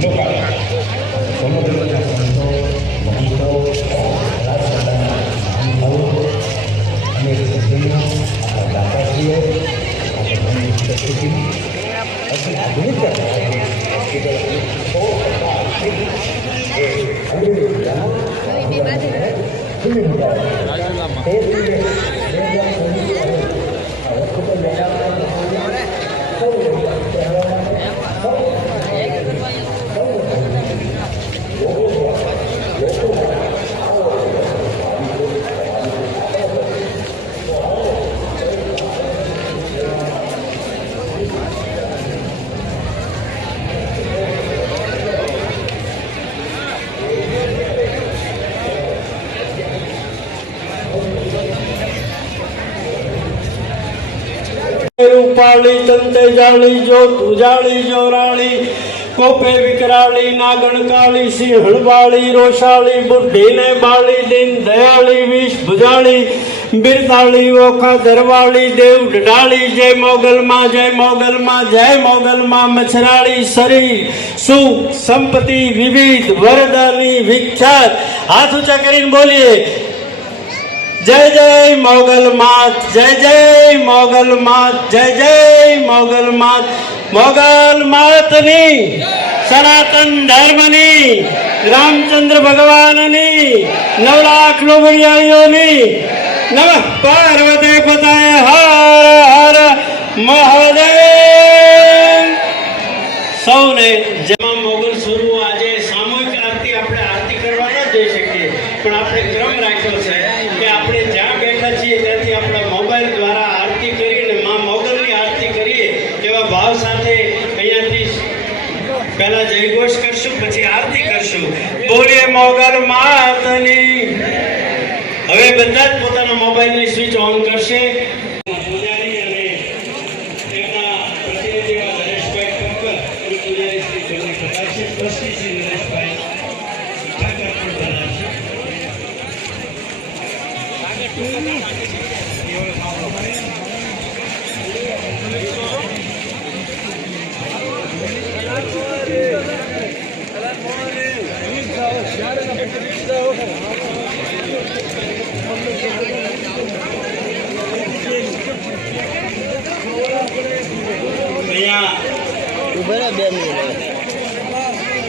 લોકાર્પણ સમગ્ર સંતો મહિતો રાજકારણના મહાનુભાવો અને સભ્યો દાતાશ્રીઓ આપણી ઉપસ્થિતિ અતિ આધુનિક रूपाली तंते जाली जो तू जाली जो राली कोपे विकराली नागण काली सिंहण वाली रोशाली बुढ़ी ने बाली दिन दयाली विष भुजाली बिरदाली ओखा दरवाली देव ढाली जय मोगल माँ जय मोगल माँ जय मोगल माँ मछराली शरीर सुख संपत्ति विविध वरदानी विख्यात। हाथ ऊंचा करीने बोलिए जय जय मोगल मात, जय जय मोगल मात, जय जय मोगल मात। मोगल मातनी सनातन धर्मनी रामचंद्र भगवाननी 9 लाख लोमड़ियाळीओनी नमः पार्वती पताय हर हर महादेव। સૌને જેમાં મોગલ સ્વરૂપ આજે સામૂહિક આરતી આપણે આરતી કરવા ન જઈ શકીએ પણ આપણે ક્રમ રાખ્યો છે કે આપણે જ્યાં બેઠા છીએ ત્યાંથી આપણા મોબાઈલ દ્વારા આરતી કરીને માં મોગલની આરતી કરીએ એવા ભાવ સાથે અહીંયાથી પહેલા જયઘોષ કરશું પછી આરતી કરશું। બોલીએ મોગલ માતની। હવે બધા જ પોતાના મોબાઈલની સ્વિચ ઓન કરશે।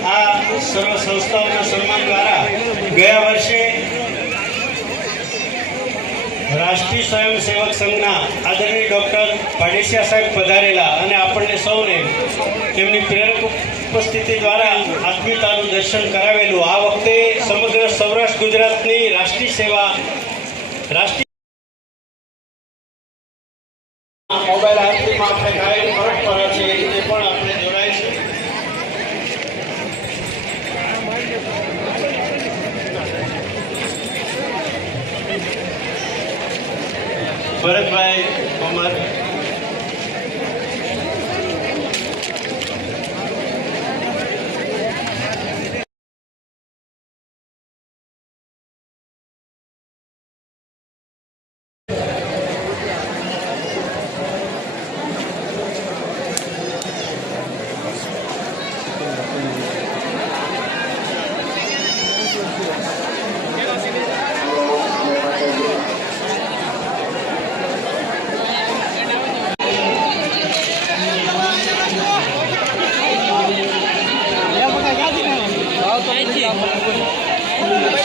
આ સર્વ સંસ્થાઓના સન્માન દ્વારા ગયા વર્ષે રાષ્ટ્રીય સ્વયંસેવક સંઘના આદરણીય ડૉક્ટર ભાડેસિયા સાહેબ પધારેલા અને આપણને સૌને તેમની પ્રેરક ઉપસ્થિતિ દ્વારા આત્મીયતાનું દર્શન કરાવેલું। આ વખતે સમગ્ર સૌરાષ્ટ્ર ગુજરાતની રાષ્ટ્રીય સેવા રાષ્ટ્રીય મોબાઈલ આરતીમાં આપણે ગાયન પરંપરા છે એ રીતે પણ આપણે જોડાય છે। ભરતભાઈ અમર